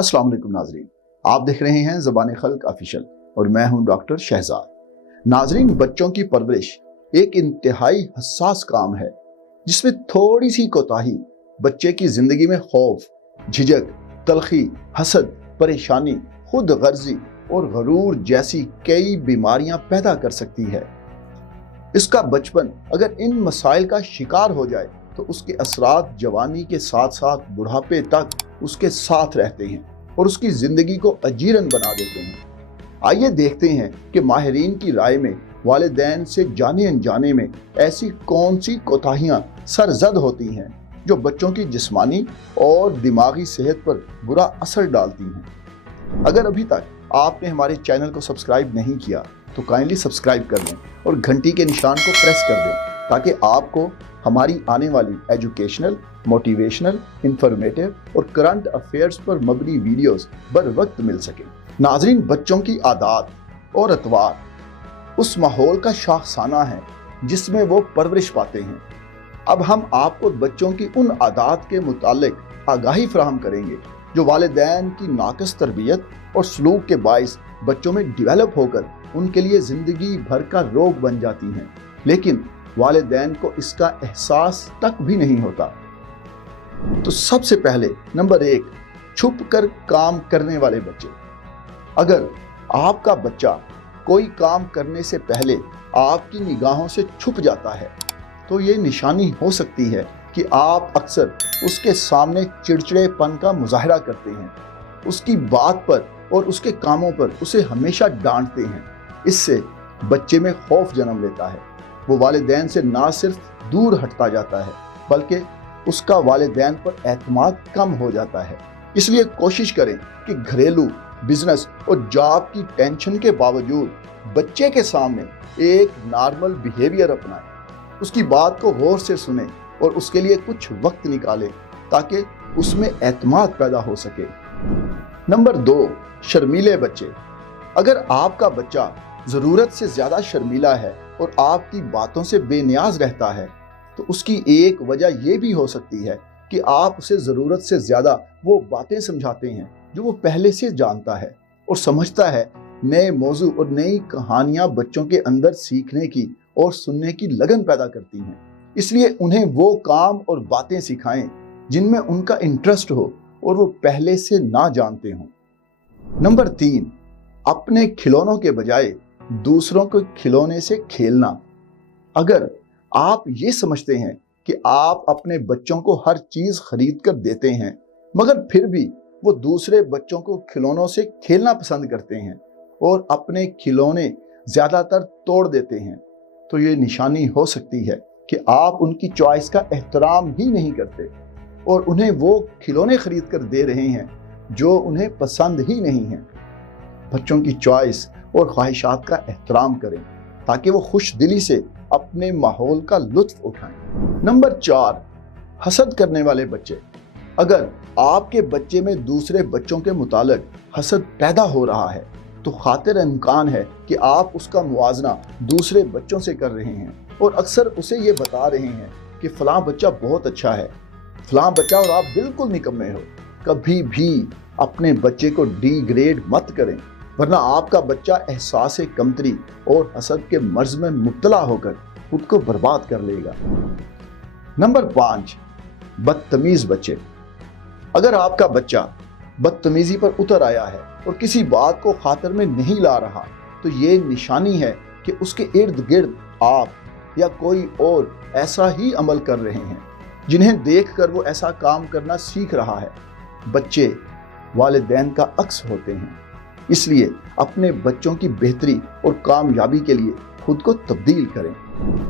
अस्सलाम वालेकुम नाजरीन, आप देख रहे हैं ज़बान खल्क ऑफिशियल और मैं हूं डॉक्टर शहजाद। नाजरीन, बच्चों की परवरिश एक इंतहाई हसास काम है जिसमें थोड़ी सी कोताही बच्चे की जिंदगी में खौफ, झिझक, तलखी, हसद, परेशानी, खुद गर्जी और गरूर जैसी कई बीमारियां पैदा कर सकती है। इसका बचपन अगर इन मसाइल का शिकार हो जाए तो उसके असरात जवानी के साथ साथ बुढ़ापे तक उसके साथ रहते हैं और उसकी जिंदगी को अजीरन बना देते हैं। आइए देखते हैं कि माहिरीन की राय में वालिदैन से जाने अनजाने में ऐसी कौन सी कोताहियां सरजद होती हैं जो बच्चों की जिस्मानी और दिमागी सेहत पर बुरा असर डालती हैं। अगर अभी तक आपने हमारे चैनल को सब्सक्राइब नहीं किया तो काइंडली सब्सक्राइब कर लें और घंटी के निशान को प्रेस कर दें ताकि आपको हमारी आने वाली एजुकेशनल, मोटिवेशनल, इंफॉर्मेटिव और करंट अफेयर्स पर मबनी वीडियोस बर वक्त मिल सके। नाजरीन, बच्चों की आदत और अतवार उस माहौल का शाखसाना है जिसमें वो परवरिश पाते हैं। अब हम आपको बच्चों की उन आदत के मुतालिक आगाही फराहम करेंगे जो वालिदैन की नाक़िस तरबियत और सलूक के बाइस बच्चों में डिवेलप होकर उनके लिए ज़िंदगी भर का रोग बन जाती हैं, लेकिन वालिदैन को इसका एहसास तक भी नहीं होता। तो सबसे पहले नंबर 1, छुप कर काम करने वाले बच्चे। अगर आपका बच्चा कोई काम करने से पहले आपकी निगाहों से छुप जाता है तो ये निशानी हो सकती है कि आप अक्सर उसके सामने चिड़चिड़ेपन का मुजाहरा करते हैं, उसकी बात पर और उसके कामों पर उसे हमेशा डांटते हैं। इससे बच्चे में खौफ जन्म लेता है। वो वालिदैन से ना सिर्फ दूर हटता जाता है बल्कि उसका वालिदैन पर एतमाद कम हो जाता है। इसलिए कोशिश करें कि घरेलू, बिजनेस और जॉब की टेंशन के बावजूद बच्चे के सामने एक नॉर्मल बिहेवियर अपनाएं, उसकी बात को गौर से सुने और उसके लिए कुछ वक्त निकालें ताकि उसमें एतमाद पैदा हो सके। नंबर 2, शर्मीले बच्चे। अगर आपका बच्चा ज़रूरत से ज़्यादा शर्मीला है और आपकी बातों से बेनियाज रहता है तो उसकी एक वजह यह भी हो सकती है कि आप उसे ज़रूरत से ज़्यादा वो बातें समझाते हैं जो वो पहले से जानता है और समझता है। नए मौजू और नई कहानियाँ बच्चों के अंदर सीखने की और सुनने की लगन पैदा करती हैं। इसलिए उन्हें वो काम और बातें सिखाएं जिनमें उनका इंटरेस्ट हो और वो पहले से ना जानते हों। नंबर 3, अपने खिलौनों के बजाय दूसरों के खिलौने से खेलना। अगर आप ये समझते हैं कि आप अपने बच्चों को हर चीज खरीद कर देते हैं मगर फिर भी वो दूसरे बच्चों को खिलौनों से खेलना पसंद करते हैं और अपने खिलौने ज्यादातर तोड़ देते हैं तो ये निशानी हो सकती है कि आप उनकी चॉइस का एहतराम ही नहीं करते और उन्हें वो खिलौने खरीद कर दे रहे हैं जो उन्हें पसंद ही नहीं है। बच्चों की चॉइस और ख्वाहिशात का एहतराम करें ताकि वो खुश दिली से अपने माहौल का लुत्फ उठाएं। नंबर 4, हसद करने वाले बच्चे। अगर आपके बच्चे में दूसरे बच्चों के मुतालिक हसद पैदा हो रहा है तो खातिर इम्कान है कि आप उसका मुआजना दूसरे बच्चों से कर रहे हैं और अक्सर उसे ये बता रहे हैं कि फलां बच्चा बहुत अच्छा है, फलां बच्चा और आप बिल्कुल निकम्मे हो। कभी भी अपने बच्चे को डिग्रेड मत करें वरना आपका बच्चा एहसास कमतरी और हसद के मर्ज में मुब्तला होकर खुद को बर्बाद कर लेगा। नंबर 5, बदतमीज बच्चे। अगर आपका बच्चा बदतमीजी पर उतर आया है और किसी बात को खातिर में नहीं ला रहा तो ये निशानी है कि उसके इर्द गिर्द आप या कोई और ऐसा ही अमल कर रहे हैं जिन्हें देखकर वो ऐसा काम करना सीख रहा है। बच्चे वालिदैन का अक्स होते हैं, इसलिए अपने बच्चों की बेहतरी और कामयाबी के लिए खुद को तब्दील करें।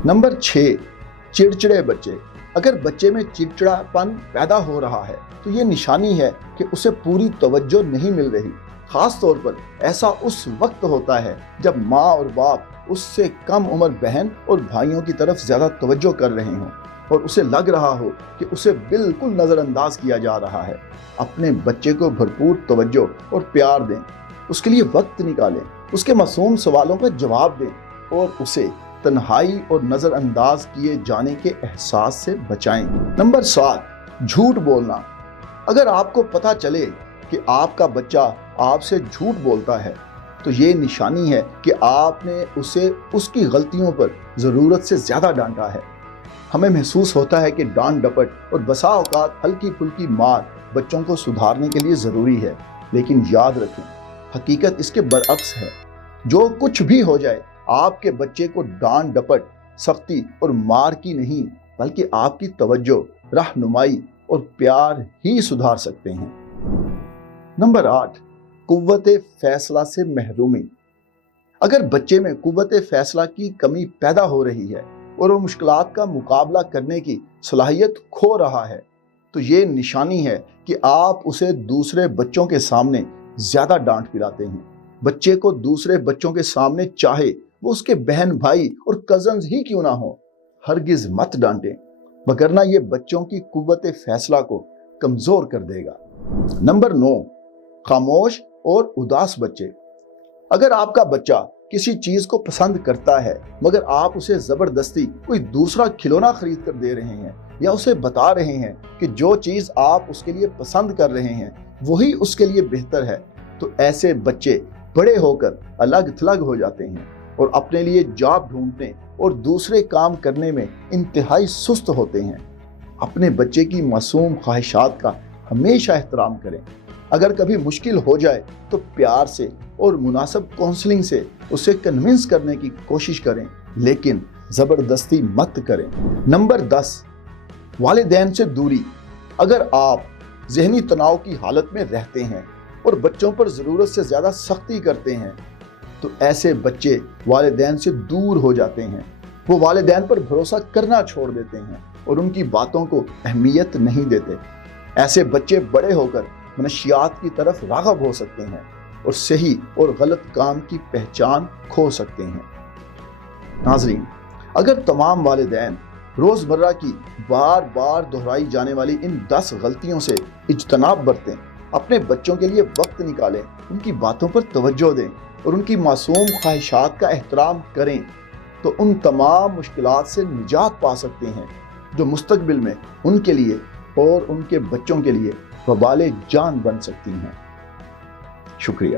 नंबर 6, चिड़चिड़े बच्चे। अगर बच्चे में चिड़चिड़ापन पैदा हो रहा है तो ये निशानी है कि उसे पूरी तवज्जो नहीं मिल रही। खास तौर पर ऐसा उस वक्त होता है जब माँ और बाप उससे कम उम्र बहन और भाइयों की तरफ ज़्यादा तवज्जो कर रहे हों और उसे लग रहा हो कि उसे बिल्कुल नज़रअंदाज किया जा रहा है। अपने बच्चे को भरपूर तवज्जो और प्यार दें, उसके लिए वक्त निकालें, उसके मासूम सवालों का जवाब दें और उसे तन्हाई और नज़रअंदाज किए जाने के एहसास से बचाएं। नंबर 7, झूठ बोलना। अगर आपको पता चले کہ آپ کا بچہ آپ سے جھوٹ بولتا ہے تو یہ نشانی ہے کہ آپ نے اسے اس کی غلطیوں پر ضرورت سے زیادہ ڈانٹا ہے۔ ہمیں محسوس ہوتا ہے کہ ڈانٹ ڈپٹ اور بسا اوقات ہلکی پھلکی مار بچوں کو سدھارنے کے لیے ضروری ہے، لیکن یاد رکھیں حقیقت اس کے برعکس ہے۔ جو کچھ بھی ہو جائے آپ کے بچے کو ڈانٹ ڈپٹ، سختی اور مار کی نہیں بلکہ آپ کی توجہ، رہنمائی اور پیار ہی سدھار سکتے ہیں۔ نمبر 8، قوت فیصلہ سے محرومی۔ اگر بچے میں قوت فیصلہ کی کمی پیدا ہو رہی ہے اور وہ مشکلات کا مقابلہ کرنے کی صلاحیت کھو رہا ہے تو یہ نشانی ہے کہ آپ اسے دوسرے بچوں کے سامنے زیادہ ڈانٹ پلاتے ہیں۔ بچے کو دوسرے بچوں کے سامنے چاہے وہ اس کے بہن بھائی اور کزنز ہی کیوں نہ ہو، ہرگز مت ڈانٹیں، وگرنہ یہ بچوں کی قوت فیصلہ کو کمزور کر دے گا۔ نمبر 9، خاموش اور اداس بچے۔ اگر آپ کا بچہ کسی چیز کو پسند کرتا ہے مگر آپ اسے زبردستی کوئی دوسرا کھلونا خرید کر دے رہے ہیں یا اسے بتا رہے ہیں کہ جو چیز آپ اس کے لیے پسند کر رہے ہیں وہی اس کے لیے بہتر ہے، تو ایسے بچے بڑے ہو کر الگ تھلگ ہو جاتے ہیں اور اپنے لیے جاب ڈھونڈنے اور دوسرے کام کرنے میں انتہائی سست ہوتے ہیں۔ اپنے بچے کی معصوم خواہشات کا ہمیشہ احترام کریں۔ اگر کبھی مشکل ہو جائے تو پیار سے اور مناسب کونسلنگ سے اسے کنونس کرنے کی کوشش کریں، لیکن زبردستی مت کریں۔ نمبر 10، والدین سے دوری۔ اگر آپ ذہنی تناؤ کی حالت میں رہتے ہیں اور بچوں پر ضرورت سے زیادہ سختی کرتے ہیں تو ایسے بچے والدین سے دور ہو جاتے ہیں۔ وہ والدین پر بھروسہ کرنا چھوڑ دیتے ہیں اور ان کی باتوں کو اہمیت نہیں دیتے۔ ایسے بچے بڑے ہو کر منشیات کی طرف راغب ہو سکتے ہیں اور صحیح اور غلط کام کی پہچان کھو سکتے ہیں۔ ناظرین، اگر تمام والدین روزمرہ کی بار بار دہرائی جانے والی ان 10 غلطیوں سے اجتناب برتیں، اپنے بچوں کے لیے وقت نکالیں، ان کی باتوں پر توجہ دیں اور ان کی معصوم خواہشات کا احترام کریں، تو ان تمام مشکلات سے نجات پا سکتے ہیں جو مستقبل میں ان کے لیے اور ان کے بچوں کے لیے وبال جان بن سکتی ہیں۔ شکریہ۔